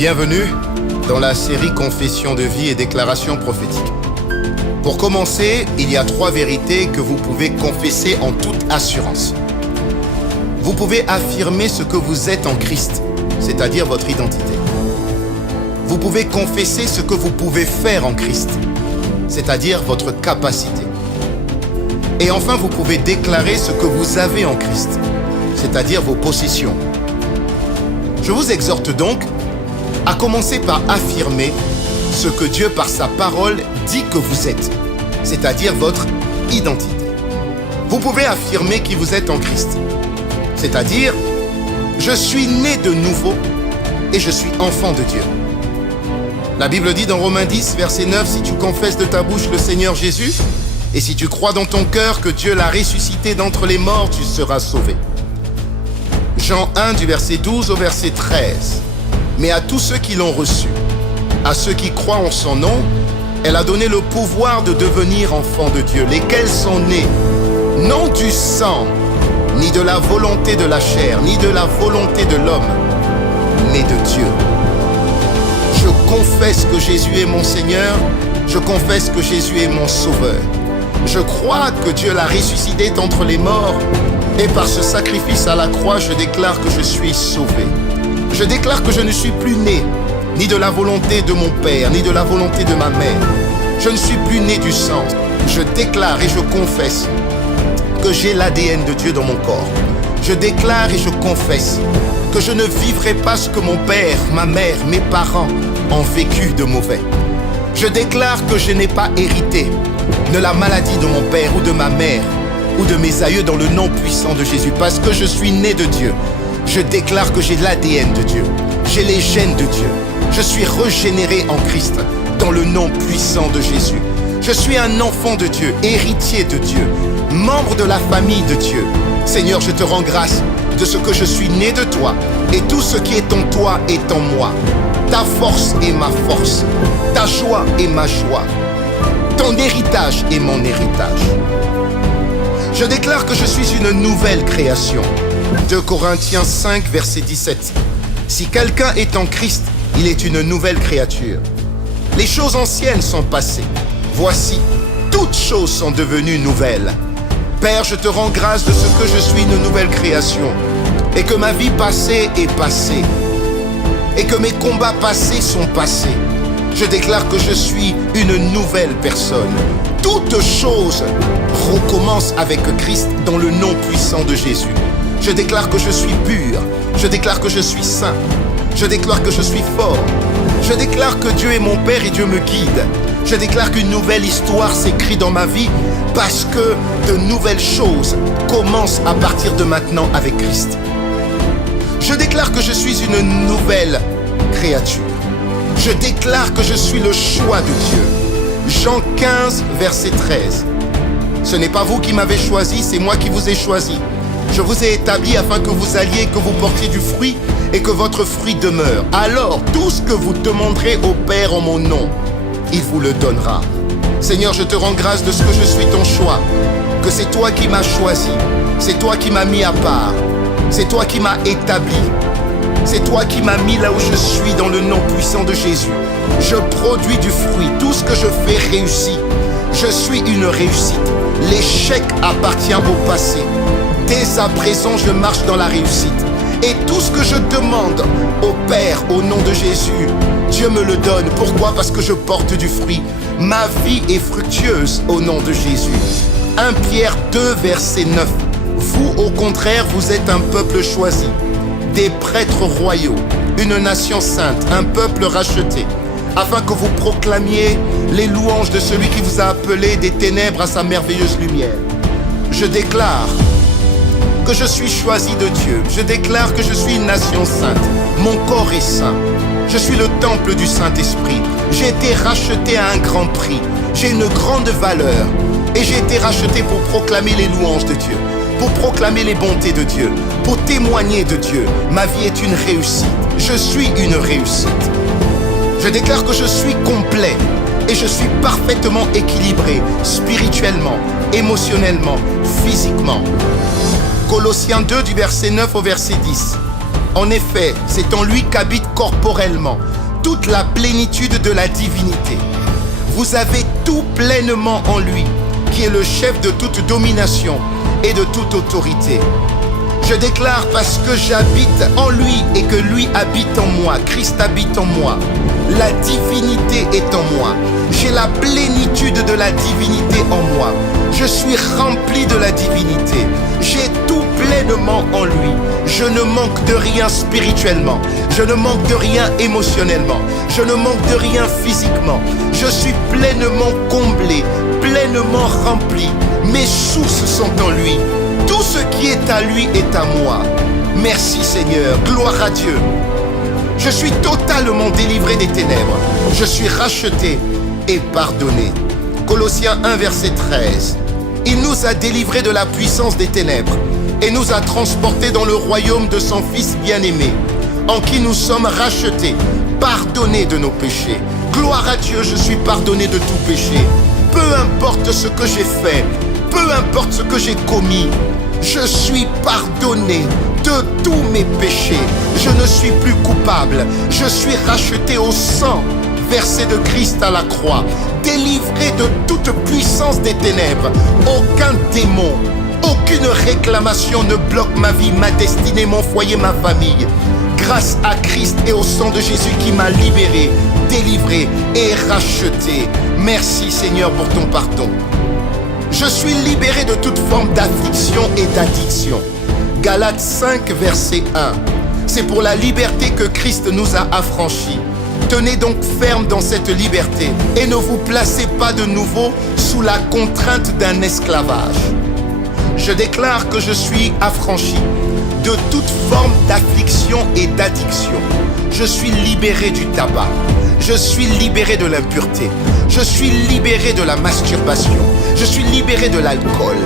Bienvenue dans la série Confession de vie et déclaration prophétique. Pour commencer, il y a 3 vérités que vous pouvez confesser en toute assurance. Vous pouvez affirmer ce que vous êtes en Christ, c'est-à-dire votre identité. Vous pouvez confesser ce que vous pouvez faire en Christ, c'est-à-dire votre capacité. Et enfin, vous pouvez déclarer ce que vous avez en Christ, c'est-à-dire vos possessions. Je vous exhorte donc à commencer par affirmer ce que Dieu par sa parole dit que vous êtes, c'est-à-dire votre identité. Vous pouvez affirmer qui vous êtes en Christ, c'est-à-dire « Je suis né de nouveau et je suis enfant de Dieu ». La Bible dit dans Romains 10, verset 9, « Si tu confesses de ta bouche le Seigneur Jésus, et si tu crois dans ton cœur que Dieu l'a ressuscité d'entre les morts, tu seras sauvé. » Jean 1 du verset 12 au verset 13. Mais à tous ceux qui l'ont reçu, à ceux qui croient en son nom, elle a donné le pouvoir de devenir enfants de Dieu, lesquels sont nés, non du sang, ni de la volonté de la chair, ni de la volonté de l'homme, mais de Dieu. Je confesse que Jésus est mon Seigneur, je confesse que Jésus est mon Sauveur. Je crois que Dieu l'a ressuscité d'entre les morts, et par ce sacrifice à la croix, je déclare que je suis sauvé. Je déclare que je ne suis plus né, ni de la volonté de mon père, ni de la volonté de ma mère. Je ne suis plus né du sang. Je déclare et je confesse que j'ai l'ADN de Dieu dans mon corps. Je déclare et je confesse que je ne vivrai pas ce que mon père, ma mère, mes parents ont vécu de mauvais. Je déclare que je n'ai pas hérité de la maladie de mon père ou de ma mère ou de mes aïeux dans le nom puissant de Jésus, parce que je suis né de Dieu. Je déclare que j'ai l'ADN de Dieu, j'ai les gènes de Dieu. Je suis régénéré en Christ dans le nom puissant de Jésus. Je suis un enfant de Dieu, héritier de Dieu, membre de la famille de Dieu. Seigneur, je te rends grâce de ce que je suis né de toi et tout ce qui est en toi est en moi. Ta force est ma force, ta joie est ma joie, ton héritage est mon héritage. Je déclare que je suis une nouvelle création. 2 Corinthiens 5, verset 17. Si quelqu'un est en Christ, il est une nouvelle créature. Les choses anciennes sont passées. Voici, toutes choses sont devenues nouvelles. Père, je te rends grâce de ce que je suis une nouvelle création et que ma vie passée est passée et que mes combats passés sont passés. Je déclare que je suis une nouvelle personne. Toutes choses recommencent avec Christ dans le nom puissant de Jésus. Je déclare que je suis pur. Je déclare que je suis saint. Je déclare que je suis fort. Je déclare que Dieu est mon Père et Dieu me guide. Je déclare qu'une nouvelle histoire s'écrit dans ma vie parce que de nouvelles choses commencent à partir de maintenant avec Christ. Je déclare que je suis une nouvelle créature. Je déclare que je suis le choix de Dieu. Jean 15, verset 13. Ce n'est pas vous qui m'avez choisi, c'est moi qui vous ai choisi. Je vous ai établi afin que vous alliez, que vous portiez du fruit et que votre fruit demeure. Alors, tout ce que vous demanderez au Père en mon nom, il vous le donnera. Seigneur, je te rends grâce de ce que je suis ton choix, que c'est toi qui m'as choisi, c'est toi qui m'as mis à part, c'est toi qui m'as établi, c'est toi qui m'as mis là où je suis dans le nom puissant de Jésus. Je produis du fruit, tout ce que je fais réussit. Je suis une réussite. L'échec appartient au passé. Dès à présent, je marche dans la réussite. Et tout ce que je demande au Père, au nom de Jésus, Dieu me le donne. Pourquoi? Parce que je porte du fruit. Ma vie est fructueuse au nom de Jésus. 1 Pierre 2, verset 9. Vous, au contraire, vous êtes un peuple choisi, des prêtres royaux, une nation sainte, un peuple racheté, afin que vous proclamiez les louanges de celui qui vous a appelé des ténèbres à sa merveilleuse lumière. Je déclare que je suis choisi de Dieu. Je déclare que je suis une nation sainte. Mon corps est saint. Je suis le temple du Saint-Esprit. J'ai été racheté à un grand prix. J'ai une grande valeur. Et j'ai été racheté pour proclamer les louanges de Dieu, pour proclamer les bontés de Dieu, pour témoigner de Dieu. Ma vie est une réussite. Je suis une réussite. Je déclare que je suis complet et je suis parfaitement équilibré spirituellement, émotionnellement, physiquement. Colossiens 2 du verset 9 au verset 10. En effet, c'est en lui qu'habite corporellement toute la plénitude de la divinité. Vous avez tout pleinement en lui, qui est le chef de toute domination et de toute autorité. Je déclare parce que j'habite en lui et que lui habite en moi, Christ habite en moi, la divinité est en moi. J'ai la plénitude de la divinité en moi. Je suis rempli de la divinité. J'ai tout pleinement en lui. Je ne manque de rien spirituellement. Je ne manque de rien émotionnellement. Je ne manque de rien physiquement. Je suis pleinement comblé, pleinement rempli. Mes sources sont en lui. Tout ce qui est à lui est à moi. Merci Seigneur, gloire à Dieu. Je suis totalement délivré des ténèbres. Je suis racheté et pardonné. Colossiens 1, verset 13. Il nous a délivrés de la puissance des ténèbres et nous a transportés dans le royaume de son Fils bien-aimé, en qui nous sommes rachetés, pardonnés de nos péchés. Gloire à Dieu, je suis pardonné de tout péché. Peu importe ce que j'ai fait, peu importe ce que j'ai commis, je suis pardonné de tous mes péchés. Je ne suis plus coupable. Je suis racheté au sang versé de Christ à la croix, délivré de toute puissance des ténèbres. Aucun démon, aucune réclamation ne bloque ma vie, ma destinée, mon foyer, ma famille. Grâce à Christ et au sang de Jésus qui m'a libéré, délivré et racheté. Merci Seigneur pour ton pardon. Je suis libéré de toute forme d'affliction et d'addiction. Galates 5, verset 1. C'est pour la liberté que Christ nous a affranchis. Tenez donc ferme dans cette liberté et ne vous placez pas de nouveau sous la contrainte d'un esclavage. Je déclare que je suis affranchi de toute forme d'affliction et d'addiction. Je suis libéré du tabac. Je suis libéré de l'impureté. Je suis libéré de la masturbation. Je suis libéré de l'alcool.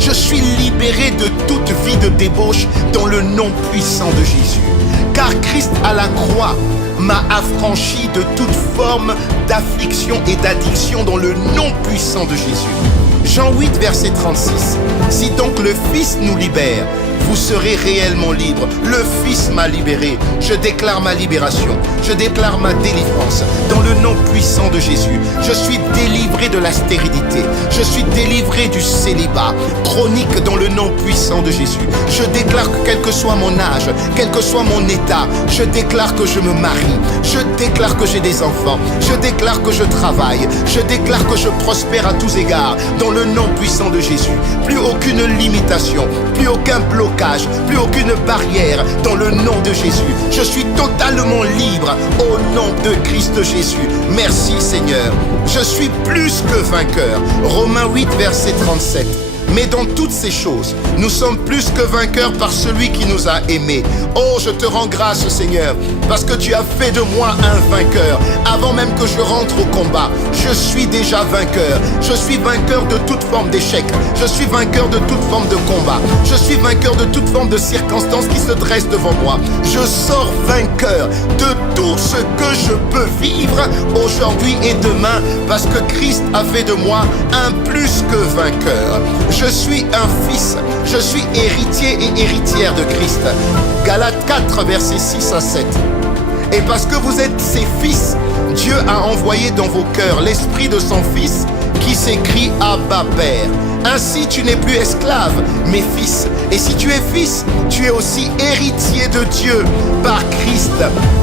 Je suis libéré de toute vie de débauche dans le nom puissant de Jésus. Car Christ à la croix m'a affranchi de toute forme d'affliction et d'addiction dans le nom puissant de Jésus. Jean 8, verset 36. Si donc le Fils nous libère, vous serez réellement libres. Le Fils m'a libéré. Je déclare ma libération. Je déclare ma délivrance dans le nom puissant de Jésus. Je suis délivré de la stérilité. Je suis délivré du célibat chronique dans le nom puissant de Jésus. Je déclare que quel que soit mon âge, quel que soit mon état, je déclare que je me marie. Je déclare que j'ai des enfants. Je déclare que je travaille. Je déclare que je prospère à tous égards dans le nom puissant de Jésus. Plus aucune limitation, plus aucun blocage, plus aucune barrière dans le nom de Jésus. Je suis totalement libre au nom de Christ Jésus. Merci Seigneur. Je suis plus que vainqueur. Romains 8, verset 37. Mais dans toutes ces choses, nous sommes plus que vainqueurs par celui qui nous a aimés. Oh, je te rends grâce, Seigneur, parce que tu as fait de moi un vainqueur. Avant même que je rentre au combat, je suis déjà vainqueur. Je suis vainqueur de toute forme d'échec. Je suis vainqueur de toute forme de combat. Je suis vainqueur de toute forme de circonstances qui se dressent devant moi. Je sors vainqueur de tout ce que je peux vivre aujourd'hui et demain, parce que Christ a fait de moi un plus que vainqueur. Je suis un fils, je suis héritier et héritière de Christ. Galates 4, versets 6 à 7. Et parce que vous êtes ses fils, Dieu a envoyé dans vos cœurs l'esprit de son Fils qui s'écrie Abba Père. Ainsi tu n'es plus esclave, mais fils. Et si tu es fils, tu es aussi héritier de Dieu par Christ.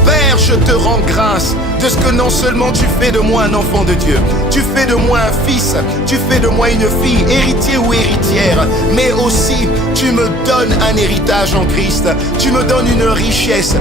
Père, je te rends grâce de ce que non seulement tu fais de moi un enfant de Dieu, tu fais de moi un fils, tu fais de moi une fille, héritier ou héritière, mais aussi tu me donnes un héritage en Christ. Tu me donnes une richesse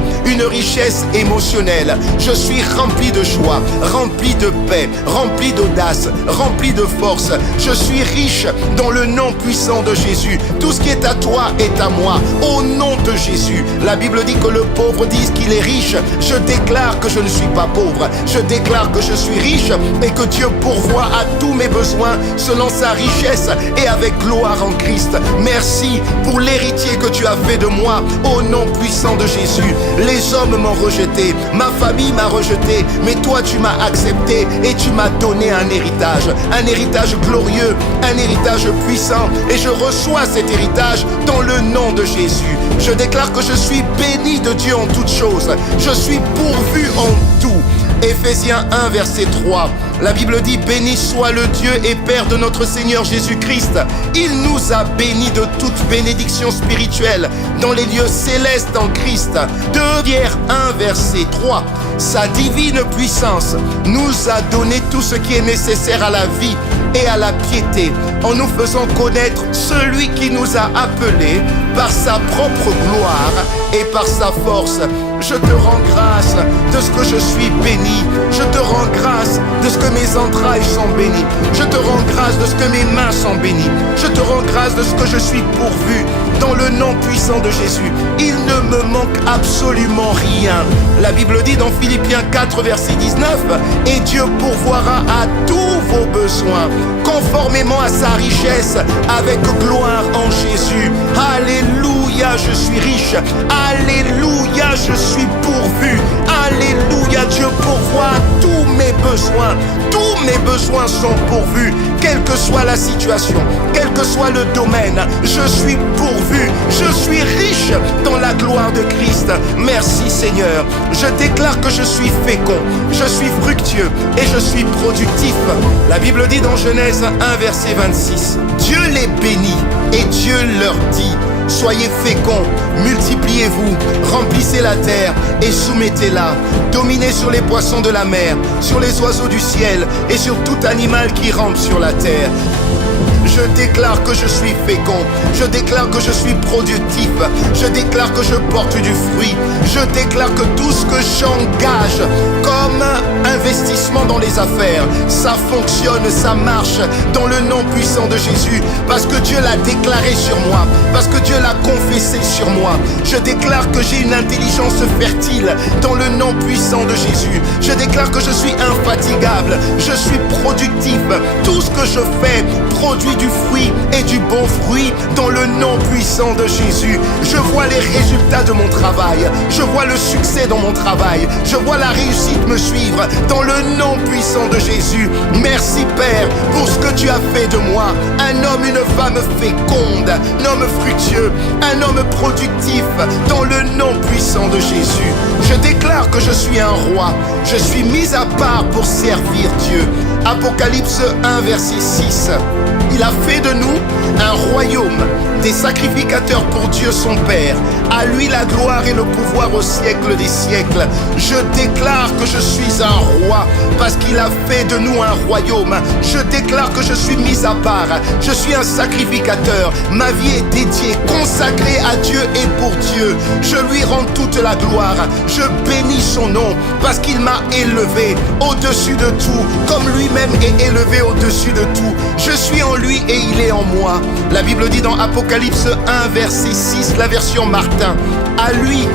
émotionnelle. Je suis rempli de joie, rempli de paix, rempli d'audace, rempli de force. Je suis riche dans le nom puissant de Jésus. Tout ce qui est à toi est à moi. Au nom de Jésus. La Bible dit que le pauvre dit qu'il est riche. Je déclare que je ne suis pas pauvre. pauvre. Je déclare que je suis riche et que Dieu pourvoit à tous mes besoins selon sa richesse et avec gloire en Christ. Merci pour l'héritier que tu as fait de moi au nom puissant de Jésus. Les hommes m'ont rejeté, ma famille m'a rejeté, mais toi tu m'as accepté et tu m'as donné un héritage glorieux, un héritage puissant, et je reçois cet héritage dans le nom de Jésus. Je déclare que je suis béni de Dieu en toutes choses, je suis pourvu en tout. Éphésiens 1 verset 3, la Bible dit: béni soit le Dieu et Père de notre Seigneur Jésus-Christ. Il nous a bénis de toute bénédiction spirituelle dans les lieux célestes en Christ. 2 Pierre 1 verset 3, sa divine puissance nous a donné tout ce qui est nécessaire à la vie et à la piété, en nous faisant connaître celui qui nous a appelés par sa propre gloire et par sa force. Je te rends grâce de ce que je suis béni. Je te rends grâce de ce que mes entrailles sont bénies. Je te rends grâce de ce que mes mains sont bénies. Je te rends grâce de ce que je suis pourvu dans le nom puissant de Jésus. Il ne me manque absolument rien. La Bible dit dans Philippiens 4 verset 19: et Dieu pourvoira à tous vos besoins conformément à sa richesse avec gloire en Jésus. Alléluia, je suis riche. Alléluia, je suis pourvu. Alléluia, Dieu pourvoit à tous mes besoins. Tous mes besoins sont pourvus, quelle que soit la situation, quel que soit le domaine. Je suis pourvu, je suis riche dans la gloire de Christ. Merci Seigneur. Je déclare que je suis fécond, je suis fructueux et je suis productif. La Bible dit dans Genèse 1 verset 26, Dieu les bénit et Dieu leur dit: soyez féconds, multipliez-vous, remplissez la terre et soumettez-la. Dominez sur les poissons de la mer, sur les oiseaux du ciel et sur tout animal qui rampe sur la terre. Je déclare que je suis fécond, je déclare que je suis productif, je déclare que je porte du fruit, je déclare que tout ce que j'engage comme investissement dans les affaires, ça fonctionne, ça marche dans le nom puissant de Jésus, parce que Dieu l'a déclaré sur moi, parce que Dieu l'a confessé sur moi. Je déclare que j'ai une intelligence fertile dans le nom puissant de Jésus. Je déclare que je suis infatigable, je suis productif, tout ce que je fais produit du fruit et du bon fruit dans le nom puissant de Jésus. Je vois les résultats de mon travail, je vois le succès dans mon travail, je vois la réussite me suivre dans le nom puissant de Jésus. Merci Père pour ce que tu as fait de moi, un homme, une femme féconde, un homme fructueux, un homme productif dans le nom puissant de Jésus. Je déclare que je suis un roi, je suis mis à part pour servir Dieu. Apocalypse 1 verset 6. Il a fait de nous un royaume, des sacrificateurs pour Dieu son Père. À lui la gloire et le pouvoir au siècle des siècles. Je déclare que je suis un roi parce qu'il a fait de nous un royaume. Je déclare que je suis mis à part. Je suis un sacrificateur. Ma vie est dédiée, consacrée à Dieu et pour Dieu. Je lui rends toute la gloire. Je bénis son nom parce qu'il m'a élevé au-dessus de tout, comme lui-même est élevé au-dessus de tout. Je suis en lui et il est en moi. La Bible dit dans Apocalypse 1 verset 6, la version Martin: à lui,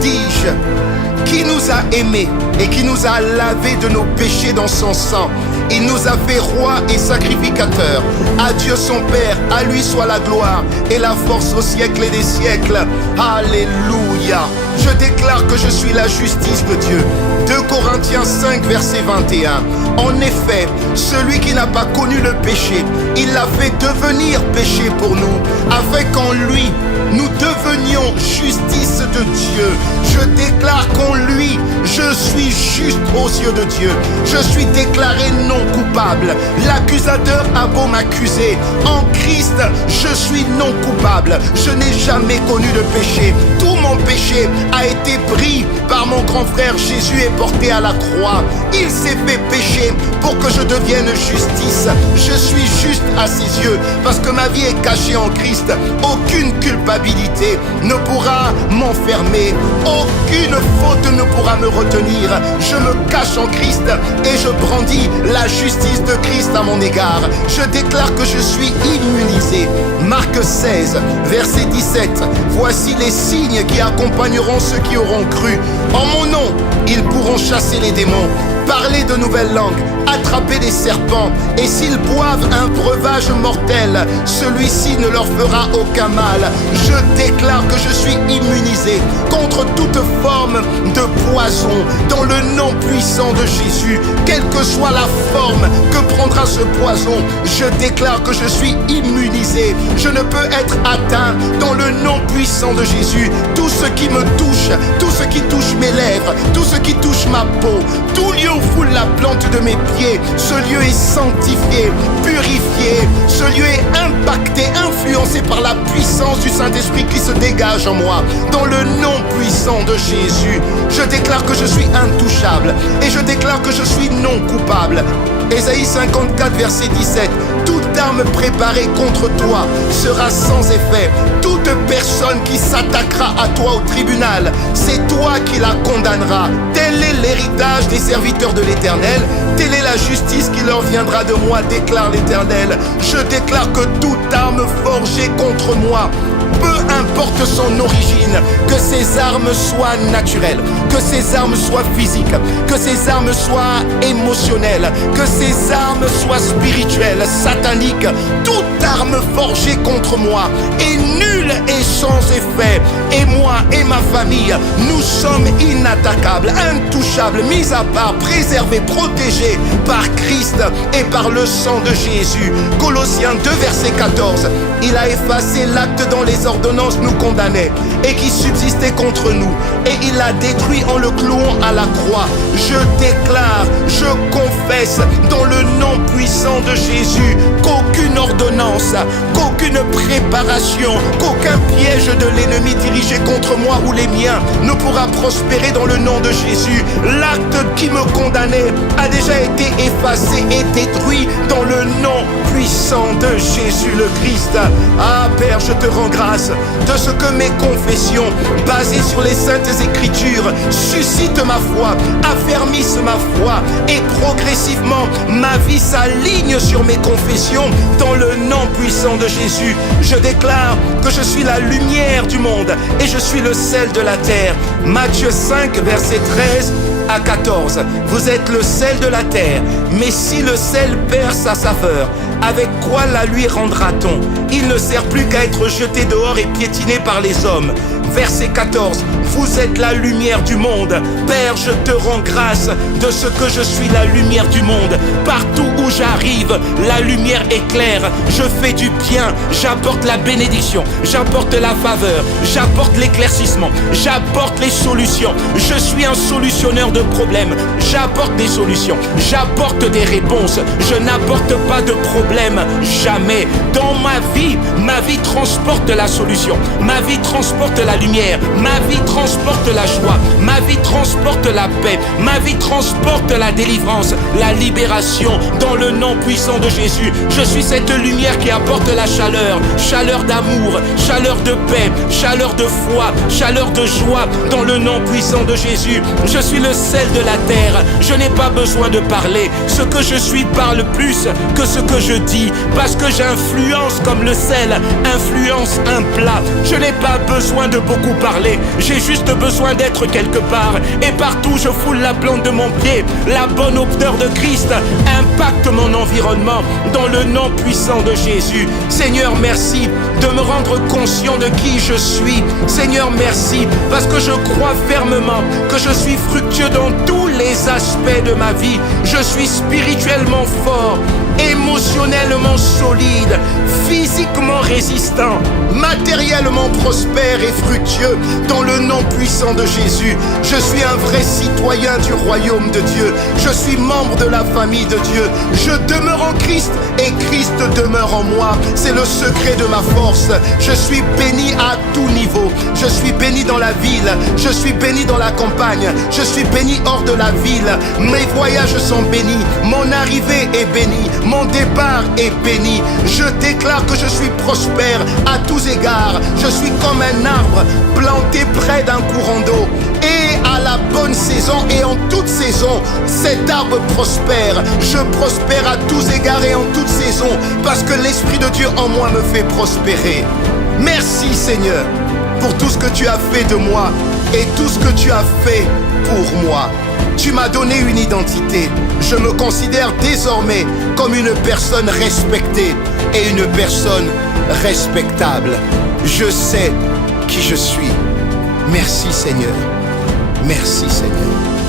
dis-je, qui nous a aimés et qui nous a lavés de nos péchés dans son sang. Il nous a fait rois et sacrificateurs. À Dieu son Père, à lui soit la gloire et la force au siècle des siècles. Alléluia. Je déclare que je suis la justice de Dieu. 2 Corinthiens 5 verset 21. En effet, celui qui n'a pas connu le péché, il l'a fait devenir péché pour nous, afin qu'en lui, nous devenions justice de Dieu. Je déclare qu'en lui, je suis juste aux yeux de Dieu. Je suis déclaré non coupable. L'accusateur a beau m'accuser, en Christ, je suis non coupable. Je n'ai jamais connu de péché. Tout mon péché a été pris par mon grand frère Jésus et porté à la croix. Il s'est fait pécher pour que je devienne justice. Je suis juste à ses yeux parce que ma vie est cachée en Christ. Aucune culpabilité ne pourra m'enfermer. Aucune faute ne pourra me retenir. Je me cache en Christ et je brandis la justice de Christ à mon égard. Je déclare que je suis immunisé. Marc 16, verset 17. Voici les signes qui accompagneront ceux qui auront cru. En mon nom, ils pourront chasser les démons, parler de nouvelles langues, attraper des serpents, et s'ils boivent un breuvage mortel, celui-ci ne leur fera aucun mal. Je déclare que je suis immunisé contre toute forme de poison dans le nom puissant de Jésus. Quelle que soit la forme que prendra ce poison, je déclare que je suis immunisé. Je ne peux être atteint dans le nom puissant de Jésus. Tout ce qui me touche, tout ce qui touche mes lèvres, tout ce qui touche ma peau, tout lieu où foule la plante de mes pieds, ce lieu est sanctifié, purifié, ce lieu est impacté, influencé par la puissance du Saint-Esprit qui se dégage en moi. Dans le nom puissant de Jésus, je déclare que je suis intouchable et je déclare que je suis non coupable. Ésaïe 54, verset 17. Toute arme préparée contre toi sera sans effet. Toute personne qui s'attaquera à toi au tribunal, c'est toi qui la condamneras. Tel est l'héritage des serviteurs de l'Éternel. Telle est la justice qui leur viendra de moi, déclare l'Éternel. Je déclare que toute arme forgée contre moi, peu importe son origine, que ces armes soient naturelles, que ces armes soient physiques, que ces armes soient émotionnelles, que ces armes soient spirituelles, sataniques, toute arme forgée contre moi est nulle et sans effet. Et moi et ma famille, nous sommes inattaquables, intouchables, mis à part, préservés, protégés par Christ et par le sang de Jésus. Colossiens 2, verset 14. Il a effacé l'acte dont les ordonnances nous condamnaient et qui subsistait contre nous, et il l'a détruit en le clouant à la croix. Je déclare, je confesse dans le nom puissant de Jésus qu'aucune ordonnance, qu'aucune préparation, qu'aucun piège de l'ennemi dirigé contre moi ou les miens ne pourra prospérer dans le nom de Jésus. L'acte qui me condamnait a déjà été effacé et détruit dans le nom puissant de Jésus le Christ. Ah Père, je te rends grâce de ce que mes confessions, basées sur les saintes écritures, suscitent ma foi, affermissent ma foi, et progressivement ma vie s'aligne sur mes confessions dans le nom puissant de Jésus. Je déclare que je suis la lumière du monde et je suis le sel de la terre. Matthieu 5, verset 13 à 14. Vous êtes le sel de la terre, mais si le sel perd sa saveur, avec quoi la lui rendra-t-on? Il ne sert plus qu'à être jeté dehors et piétiné par les hommes. Verset 14. Vous êtes la lumière du monde. Père, je te rends grâce de ce que je suis la lumière du monde. Partout où j'arrive, la lumière éclaire. Je fais du bien, j'apporte la bénédiction, j'apporte la faveur, j'apporte l'éclaircissement, j'apporte les solutions. Je suis un solutionneur de problèmes. J'apporte des solutions, j'apporte des réponses. Je n'apporte pas de problème, jamais. Dans ma vie transporte la solution. Ma vie transporte la lumière. Ma vie transporte la joie. Ma vie transporte la paix. Ma vie transporte la délivrance, la libération dans le nom puissant de Jésus. Je suis cette lumière qui apporte la chaleur, chaleur d'amour, chaleur de paix, chaleur de foi, chaleur de joie dans le nom puissant de Jésus. Je suis le sel de la terre. Je n'ai pas besoin de parler. Ce que je suis parle plus que ce que je dis, parce que j'influence comme le sel influence un plat. Je n'ai pas besoin de beaucoup parler. J'ai juste besoin d'être quelque part, et partout je foule la plante de mon pied. La bonne odeur de Christ impacte mon environnement dans le nom puissant de Jésus. Seigneur, merci de me rendre conscient de qui je suis. Seigneur, merci parce que je crois fermement que je suis fructueux dans tous les aspects de ma vie. Je suis spirituellement fort, émotionnellement solide, physiquement résistant, matériellement prospère et fructueux dans le nom puissant de Jésus. Je suis un vrai citoyen du royaume de Dieu. Je suis membre de la famille de Dieu. Je demeure en Christ et Christ demeure en moi. C'est le secret de ma force. Je suis béni à tout niveau. Je suis béni dans la ville. Je suis béni dans la campagne. Je suis béni hors de la ville. Mes voyages sont bénis. Mon arrivée est bénie. Mon départ est béni. Je déclare que je suis prospère à tous égards. Je suis comme un arbre planté près d'un courant d'eau Et à la bonne saison et en toute saison, cet arbre prospère. Je prospère à tous égards et en toute saison, parce que l'Esprit de Dieu en moi me fait prospérer. Merci Seigneur pour tout ce que tu as fait de moi et tout ce que tu as fait pour moi. Tu m'as donné une identité. Je me considère désormais comme une personne respectée et une personne respectable. Je sais qui je suis. Merci Seigneur. Merci Seigneur.